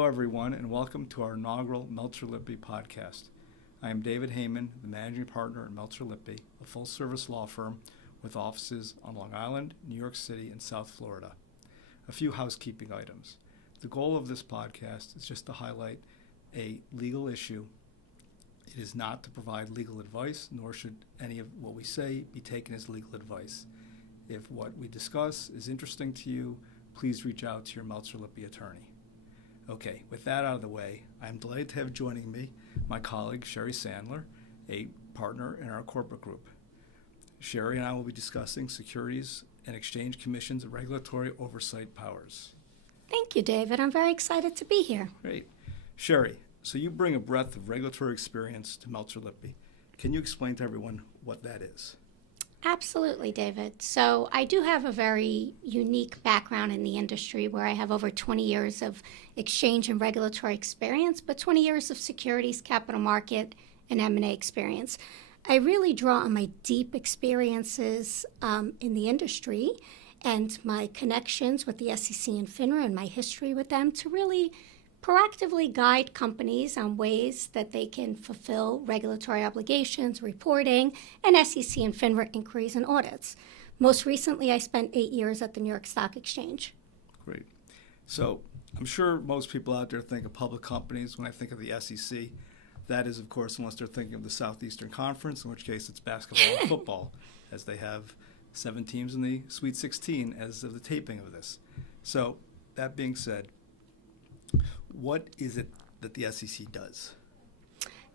Hello, everyone, and welcome to our inaugural Meltzer Lippe podcast. I am David Heymann, the managing partner at Meltzer Lippe, a full-service law firm with offices on Long Island, New York City, and South Florida. A few housekeeping items. The goal of this podcast is just to highlight a legal issue. It is not to provide legal advice, nor should any of what we say be taken as legal advice. If what we discuss is interesting to you, please reach out to your Meltzer Lippe attorney. Okay, with that out of the way, I'm delighted to have joining me my colleague, Sherry Sandler, a partner in our corporate group. Sherry and I will be discussing Securities and Exchange Commission's regulatory oversight powers. Thank you, David. I'm very excited to be here. Great. Sherry, so you bring a breadth of regulatory experience to Meltzer Lippe. Can you explain to everyone what that is? Absolutely, David. So I do have a very unique background in the industry where I have over 20 years of exchange and regulatory experience, but 20 years of securities, capital market, and M&A experience. I really draw on my deep experiences in the industry and my connections with the SEC and FINRA and my history with them to really proactively guide companies on ways that they can fulfill regulatory obligations, reporting, and SEC and FINRA inquiries and audits. Most recently, I spent 8 years at the New York Stock Exchange. Great. So I'm sure most people out there think of public companies when I think of the SEC. That is, of course, unless they're thinking of the Southeastern Conference, in which case it's basketball and football, as they have 7 teams in the Sweet 16 as of the taping of this. So that being said, what is it that the SEC does?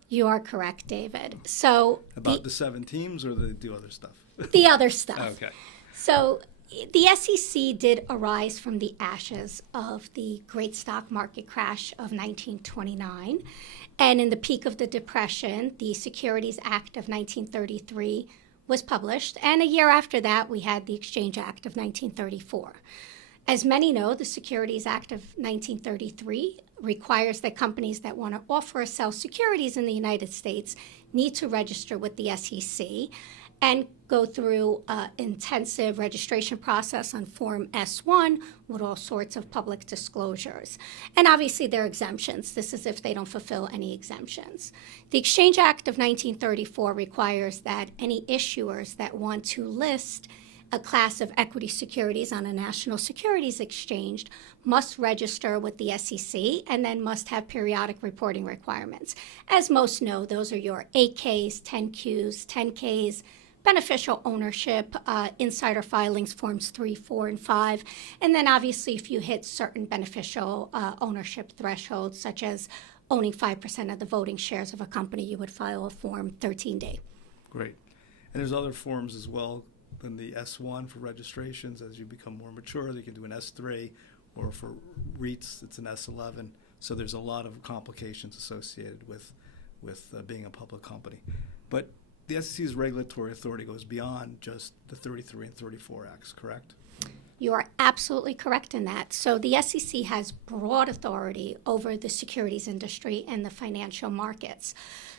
You are correct, David. So about the 7 teams, or do they do other stuff? The other stuff. Okay. So the SEC did arise from the ashes of the great stock market crash of 1929. And in the peak of the Depression, the Securities Act of 1933 was published. And a year after that, we had the Exchange Act of 1934. As many know, the Securities Act of 1933 requires that companies that want to offer or sell securities in the United States need to register with the SEC and go through an intensive registration process on Form S-1 with all sorts of public disclosures. And obviously there are exemptions. This is if they don't fulfill any exemptions. The Exchange Act of 1934 requires that any issuers that want to list a class of equity securities on a national securities exchange must register with the SEC and then must have periodic reporting requirements. As most know, those are your 8Ks, 10Qs, 10Ks, beneficial ownership, insider filings, Forms 3, 4, and 5. And then obviously if you hit certain beneficial ownership thresholds, such as owning 5% of the voting shares of a company, you would file a Form 13D. Great. And there's other forms as well than the S1 for registrations. As you become more mature, you can do an S3, or for REITs, it's an S11. So there's a lot of complications associated with being a public company. But the SEC's regulatory authority goes beyond just the 33 and 34 Acts, correct? You are absolutely correct in that. So the SEC has broad authority over the securities industry and the financial markets.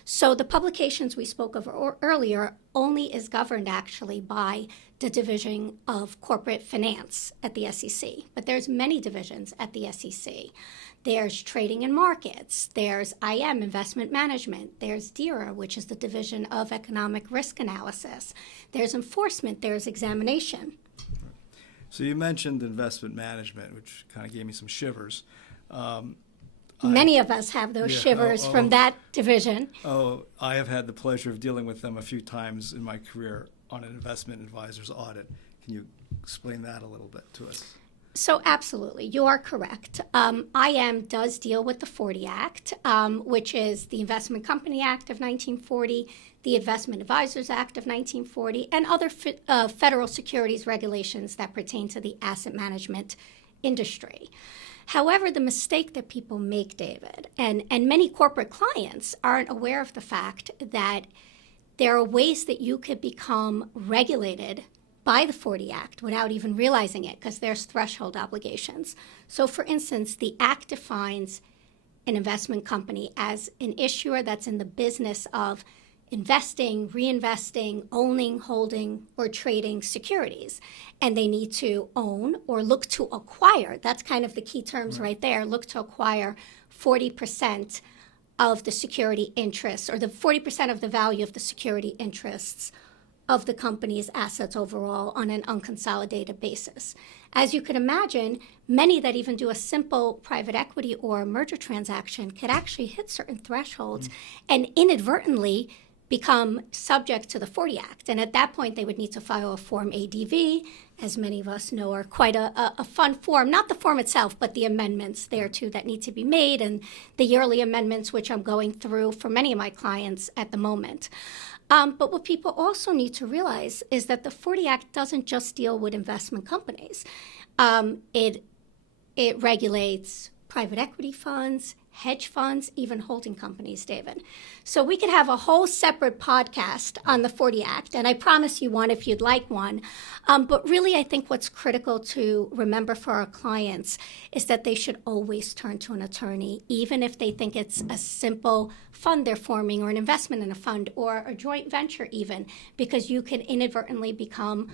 So the publications we spoke of earlier only is governed actually by the Division of Corporate Finance at the SEC. But there's many divisions at the SEC. There's Trading and Markets. There's IM, Investment Management. There's DERA, which is the Division of Economic Risk Analysis. There's Enforcement. There's Examination. So you mentioned investment management, which kind of gave me some shivers. Many of us have those shivers from that division. I have had the pleasure of dealing with them a few times in my career on an investment advisor's audit. Can you explain that a little bit to us? So absolutely, you are correct. IM does deal with the 40 Act, which is the Investment Company Act of 1940, the Investment Advisors Act of 1940, and other federal securities regulations that pertain to the asset management industry. However, the mistake that people make, David, and many corporate clients aren't aware of the fact that there are ways that you could become regulated by the 40 Act without even realizing it, because there's threshold obligations. So for instance, the Act defines an investment company as an issuer that's in the business of investing, reinvesting, owning, holding, or trading securities. And they need to own or look to acquire. That's kind of the key terms right there. Look to acquire 40% of the security interests, or the 40% of the value of the security interests of the company's assets overall on an unconsolidated basis. As you can imagine, many that even do a simple private equity or merger transaction could actually hit certain thresholds and inadvertently become subject to the 40 Act. And at that point, they would need to file a Form ADV, as many of us know are quite a fun form, not the form itself, but the amendments there too that need to be made, and the yearly amendments, which I'm going through for many of my clients at the moment. But what people also need to realize is that the 40 Act doesn't just deal with investment companies. It regulates private equity funds, hedge funds, even holding companies, David. So we could have a whole separate podcast on the 40 Act, and I promise you one if you'd like one. But really, I think what's critical to remember for our clients is that they should always turn to an attorney, even if they think it's a simple fund they're forming or an investment in a fund or a joint venture even, because you can inadvertently become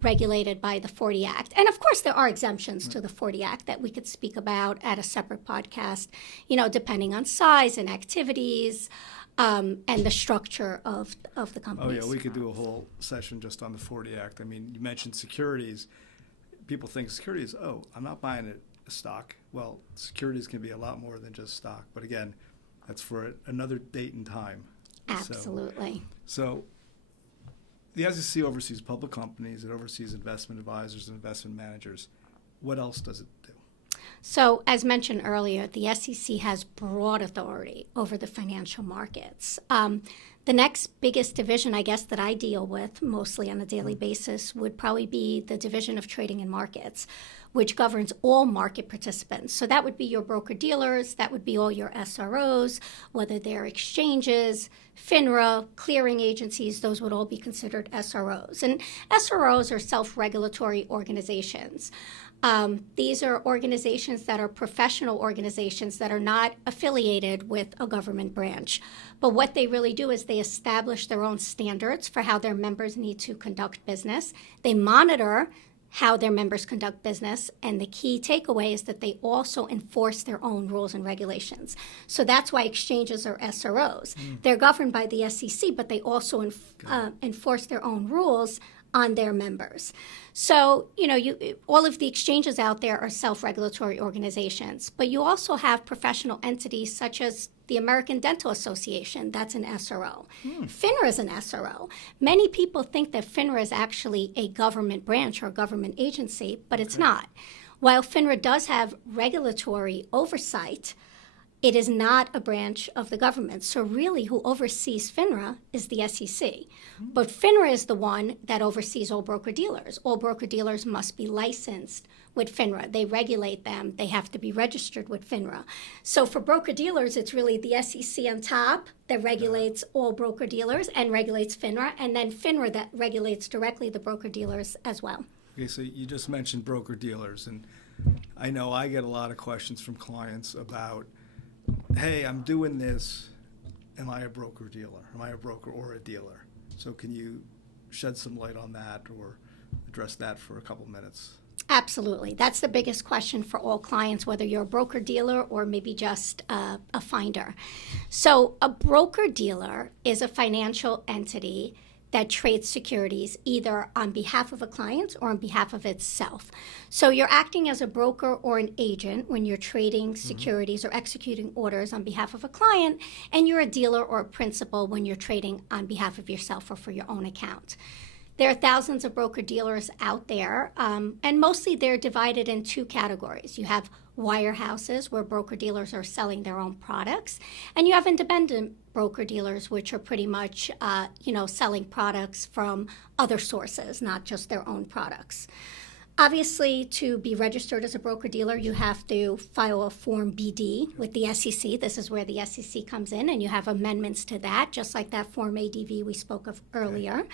regulated by the 40 Act. And of course, there are exemptions to the 40 Act that we could speak about at a separate podcast, depending on size and activities and the structure of the company. Oh, yeah, we could do a whole session just on the 40 Act. I mean, you mentioned securities. People think securities, I'm not buying a stock. Well, securities can be a lot more than just stock. But again, that's for another date and time. Absolutely. So the SEC oversees public companies. It oversees investment advisors and investment managers. What else does it do? So, as mentioned earlier, the SEC has broad authority over the financial markets. The next biggest division, I guess, that I deal with mostly on a daily basis would probably be the Division of Trading and Markets, which governs all market participants. So that would be your broker-dealers, that would be all your SROs, whether they're exchanges, FINRA, clearing agencies, those would all be considered SROs. And SROs are self-regulatory organizations. These are organizations that are professional organizations that are not affiliated with a government branch. But what they really do is they establish their own standards for how their members need to conduct business. They monitor how their members conduct business, and the key takeaway is that they also enforce their own rules and regulations. So that's why exchanges are SROs. They're governed by the SEC, but they also enforce their own rules on their members. So, all of the exchanges out there are self-regulatory organizations, but you also have professional entities such as the American Dental Association. That's an SRO. FINRA is an SRO. Many people think that FINRA is actually a government branch or a government agency, but it's not. While FINRA does have regulatory oversight, it is not a branch of the government. So really, who oversees FINRA is the SEC. But FINRA is the one that oversees all broker-dealers. All broker-dealers must be licensed with FINRA. They regulate them. They have to be registered with FINRA. So for broker-dealers, it's really the SEC on top that regulates all broker-dealers and regulates FINRA, and then FINRA that regulates directly the broker-dealers as well. Okay, so you just mentioned broker-dealers, and I know I get a lot of questions from clients about, hey, I'm doing this. Am I a broker-dealer? Am I a broker or a dealer? So can you shed some light on that or address that for a couple minutes? Absolutely. That's the biggest question for all clients, whether you're a broker-dealer or maybe just a finder. So a broker-dealer is a financial entity that trades securities either on behalf of a client or on behalf of itself. So you're acting as a broker or an agent when you're trading securities or executing orders on behalf of a client, and you're a dealer or a principal when you're trading on behalf of yourself or for your own account. There are thousands of broker-dealers out there, and mostly they're divided in two categories. You have wirehouses, where broker-dealers are selling their own products, and you have independent broker-dealers, which are pretty much, selling products from other sources, not just their own products. Obviously, to be registered as a broker-dealer, you have to file a Form BD with the SEC. This is where the SEC comes in, and you have amendments to that, just like that Form ADV we spoke of earlier.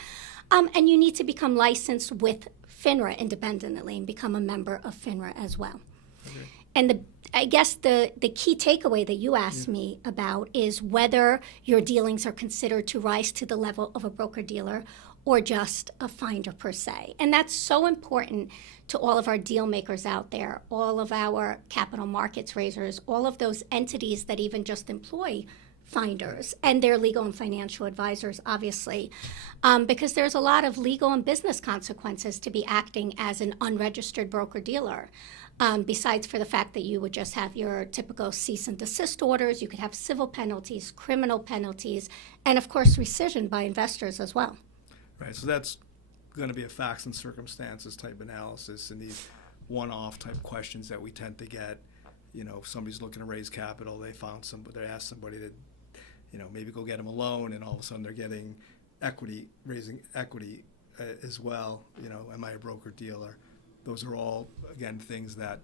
And you need to become licensed with FINRA independently and become a member of FINRA as well. Okay. And I guess the key takeaway that you asked me about is whether your dealings are considered to rise to the level of a broker-dealer or just a finder per se. And that's so important to all of our deal makers out there, all of our capital markets raisers, all of those entities that even just employ finders and their legal and financial advisors, obviously, because there's a lot of legal and business consequences to be acting as an unregistered broker-dealer. Besides for the fact that you would just have your typical cease and desist orders, you could have civil penalties, criminal penalties, and of course rescission by investors as well. Right, so that's going to be a facts and circumstances type analysis and these one-off type questions that we tend to get. You know, if somebody's looking to raise capital, they ask somebody to, you know, maybe go get them a loan, and all of a sudden they're getting raising equity as well. You know, am I a broker-dealer? Those are all, again, things that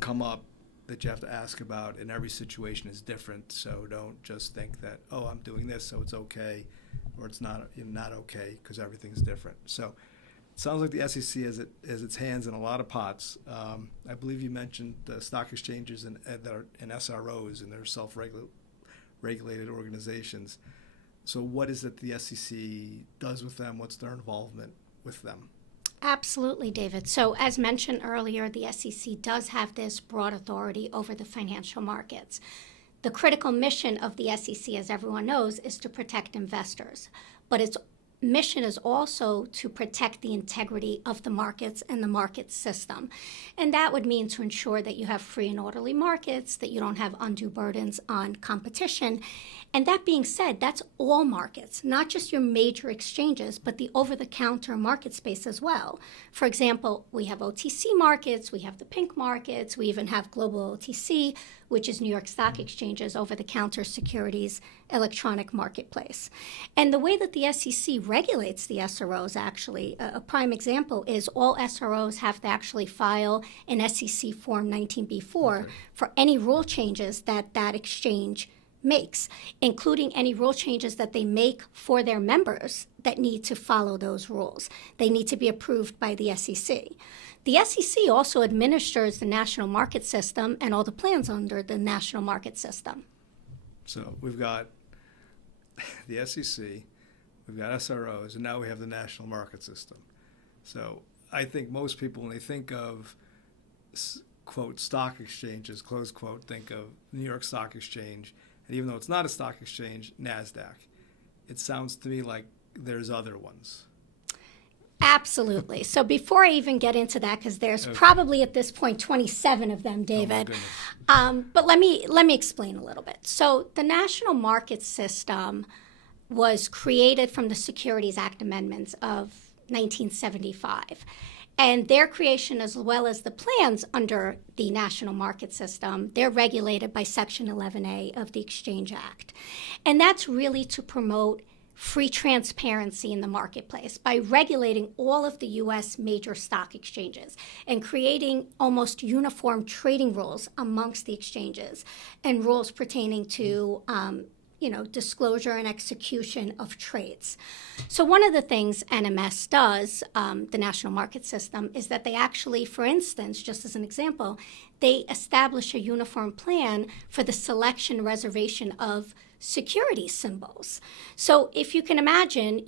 come up that you have to ask about, and every situation is different. So don't just think that, oh, I'm doing this, so it's okay, or it's not okay, because everything's different. So it sounds like the SEC has its hands in a lot of pots. I believe you mentioned the stock exchanges that are in SROs, and they're self-regulated organizations. So what is it the SEC does with them? What's their involvement with them? Absolutely, David. So as mentioned earlier, the SEC does have this broad authority over the financial markets. The critical mission of the SEC, as everyone knows, is to protect investors. But its mission is also to protect the integrity of the markets and the market system. And that would mean to ensure that you have free and orderly markets, that you don't have undue burdens on competition. And that being said, that's all markets, not just your major exchanges, but the over-the-counter market space as well. For example, we have OTC markets, we have the pink markets, we even have global OTC, which is New York Stock Exchange's over-the-counter securities electronic marketplace. And the way that the SEC regulates the SROs, actually, a prime example is all SROs have to actually file an SEC Form 19B4 for any rule changes that that exchange makes, including any rule changes that they make for their members that need to follow those rules. They need to be approved by the SEC. The SEC also administers the national market system and all the plans under the national market system. So we've got the SEC, we've got SROs, and now we have the national market system. So I think most people, when they think of, quote, stock exchanges, close quote, think of New York Stock Exchange. And even though it's not a stock exchange, NASDAQ. It sounds to me like there's other ones. Absolutely. So before I even get into that, because there's probably at this point 27 of them, David. But let me explain a little bit. So the national market system was created from the Securities Act amendments of 1975. And their creation, as well as the plans under the national market system, they're regulated by Section 11A of the Exchange Act. And that's really to promote free transparency in the marketplace by regulating all of the U.S. major stock exchanges and creating almost uniform trading rules amongst the exchanges and rules pertaining to disclosure and execution of trades. So one of the things NMS does, the national market system, is that they actually, for instance, just as an example, they establish a uniform plan for the selection and reservation of security symbols. So if you can imagine,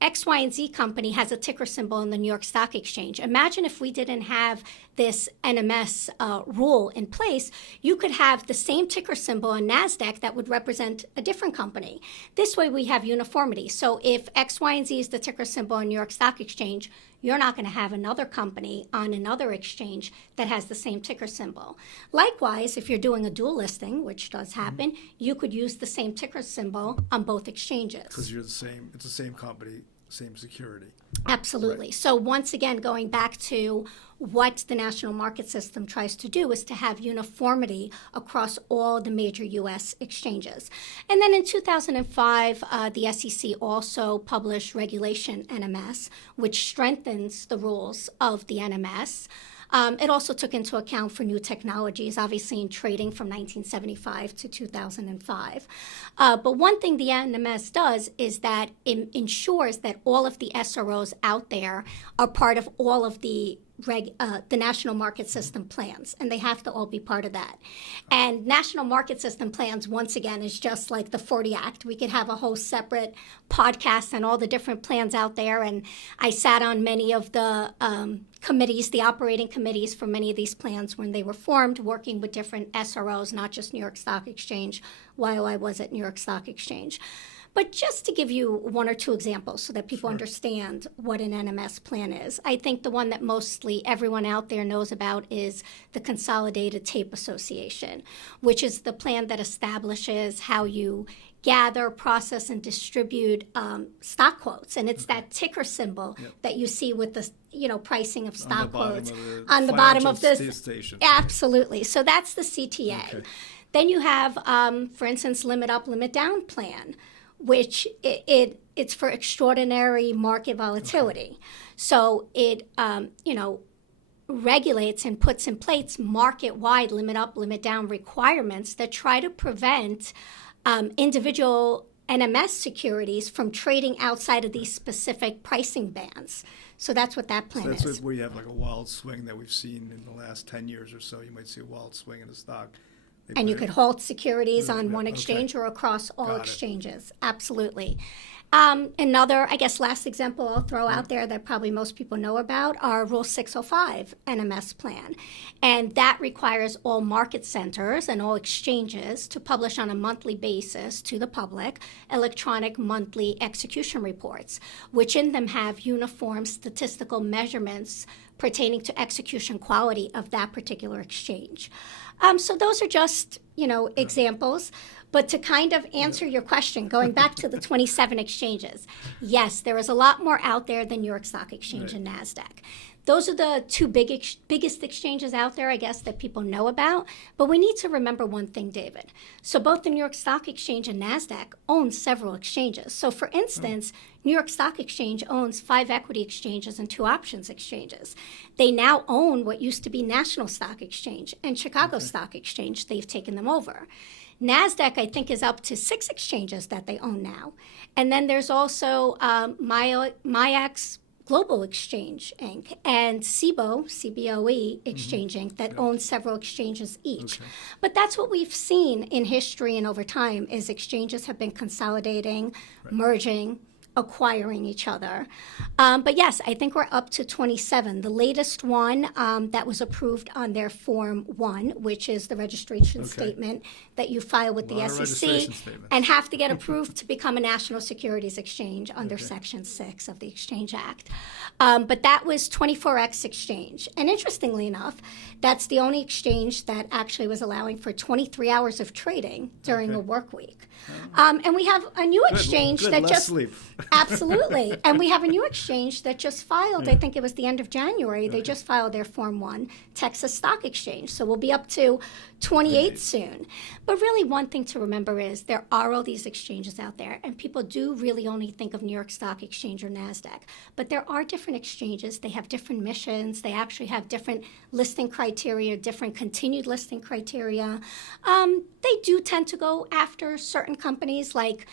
X, Y, and Z company has a ticker symbol in the New York Stock Exchange. Imagine if we didn't have this NMS rule in place, you could have the same ticker symbol on NASDAQ that would represent a different company. This way we have uniformity. So if X, Y, and Z is the ticker symbol on New York Stock Exchange, you're not going to have another company on another exchange that has the same ticker symbol. Likewise, if you're doing a dual listing, which does happen, you could use the same ticker symbol on both exchanges. Because it's the same company, same security. Absolutely. Right. So once again, going back to what the national market system tries to do is to have uniformity across all the major U.S. exchanges. And then in 2005, the SEC also published Regulation NMS, which strengthens the rules of the NMS. It also took into account for new technologies, obviously in trading from 1975 to 2005. But one thing the NMS does is that it ensures that all of the SROs out there are part of all of the the national market system plans, and they have to all be part of that. And national market system plans, once again, is just like the 40 Act. We could have a whole separate podcast on all the different plans out there, and I sat on many of the committees, the operating committees for many of these plans when they were formed, working with different SROs, not just New York Stock Exchange, while I was at New York Stock Exchange. But just to give you one or two examples so that people understand what an NMS plan is, I think the one that mostly everyone out there knows about is the Consolidated Tape Association, which is the plan that establishes how you gather, process, and distribute stock quotes. And it's that ticker symbol that you see with the pricing of stock quotes on the bottom of this station. Absolutely. So that's the CTA. Okay. Then you have, for instance, limit up, limit down plan, which it's for extraordinary market volatility. So it regulates and puts in place market-wide limit up, limit down requirements that try to prevent individual NMS securities from trading outside of these specific pricing bands. So that's what that plan is. That's where you have like a wild swing that we've seen in the last 10 years or so. You might see a wild swing in the stock. And you could halt securities on one exchange or across all exchanges. Absolutely. Another, I guess, last example I'll throw out there that probably most people know about are Rule 605 NMS plan. And that requires all market centers and all exchanges to publish on a monthly basis to the public electronic monthly execution reports, which in them have uniform statistical measurements pertaining to execution quality of that particular exchange. So those are just, examples. But to kind of answer your question, going back to the 27 exchanges, yes, there is a lot more out there than New York Stock Exchange and NASDAQ. Those are the two biggest exchanges out there, I guess, that people know about. But we need to remember one thing, David. So both the New York Stock Exchange and NASDAQ own several exchanges. So for instance, New York Stock Exchange owns 5 equity exchanges and 2 options exchanges. They now own what used to be National Stock Exchange and Chicago Stock Exchange. They've taken them over. NASDAQ, I think, is up to 6 exchanges that they own now. And then there's also MIAX Global Exchange, Inc., and CBOE Exchange, Inc., that owns several exchanges each. Okay. But that's what we've seen in history and over time is exchanges have been consolidating, merging, acquiring each other. But yes, I think we're up to 27. The latest one that was approved on their Form 1, which is the registration statement that you file with the SEC and have to get approved to become a national securities exchange under Section 6 of the Exchange Act. But that was 24X Exchange. And interestingly enough, that's the only exchange that actually was allowing for 23 hours of trading during a work week. And we have a new exchange that just sleep. Absolutely. And we have a new exchange that just filed, I think it was the end of January, they just filed their Form 1, Texas Stock Exchange. So we'll be up to 28 soon. But really one thing to remember is there are all these exchanges out there, and people do really only think of New York Stock Exchange or NASDAQ. But there are different exchanges. They have different missions. They actually have different listing criteria, different continued listing criteria. They do tend to go after certain companies like,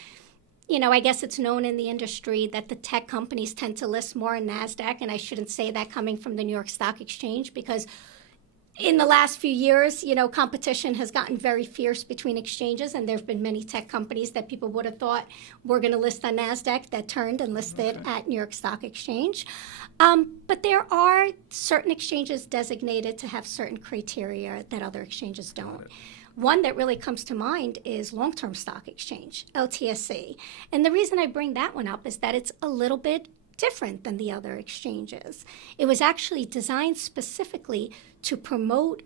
I guess it's known in the industry that the tech companies tend to list more in NASDAQ, and I shouldn't say that coming from the New York Stock Exchange because in the last few years, competition has gotten very fierce between exchanges, and there have been many tech companies that people would have thought were going to list on NASDAQ that turned and listed at New York Stock Exchange. But there are certain exchanges designated to have certain criteria that other exchanges don't. One that really comes to mind is Long-Term Stock Exchange, LTSE. And the reason I bring that one up is that it's a little bit different than the other exchanges. It was actually designed specifically to promote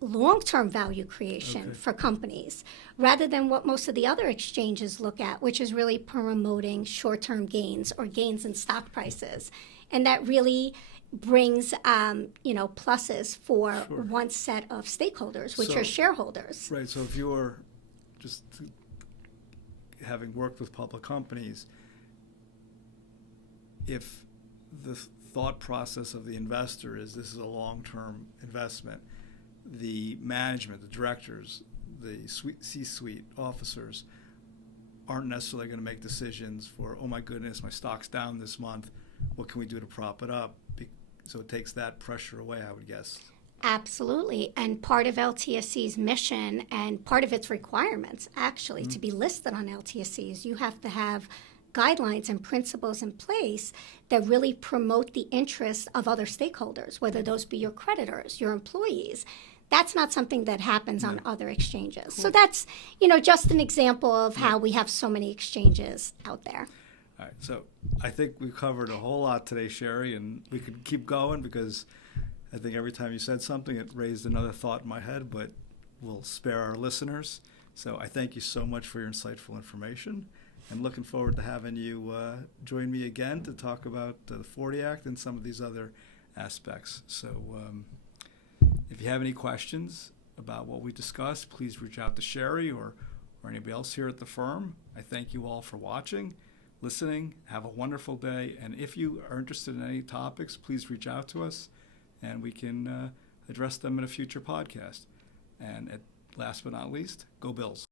long-term value creation for companies, rather than what most of the other exchanges look at, which is really promoting short-term gains or gains in stock prices. And that really brings pluses for one set of stakeholders, which are shareholders. Right. So if you're just having worked with public companies, if the thought process of the investor is this is a long-term investment, the management, the directors, the C-suite officers aren't necessarily going to make decisions for, oh my goodness, my stock's down this month, what can we do to prop it up? So it takes that pressure away, I would guess. Absolutely. And part of LTSC's mission and part of its requirements, actually, to be listed on LTSCs, you have to have guidelines and principles in place that really promote the interests of other stakeholders, whether those be your creditors, your employees. That's not something that happens on other exchanges. Cool. So that's, just an example of how we have so many exchanges out there. All right. So I think we covered a whole lot today, Sherry, and we could keep going because I think every time you said something, it raised another thought in my head, but we'll spare our listeners. So I thank you so much for your insightful information, and looking forward to having you join me again to talk about the 40 Act and some of these other aspects. So if you have any questions about what we discussed, please reach out to Sherry or anybody else here at the firm. I thank you all for watching, listening. Have a wonderful day. And if you are interested in any topics, please reach out to us, and we can address them in a future podcast. And last but not least, go Bills.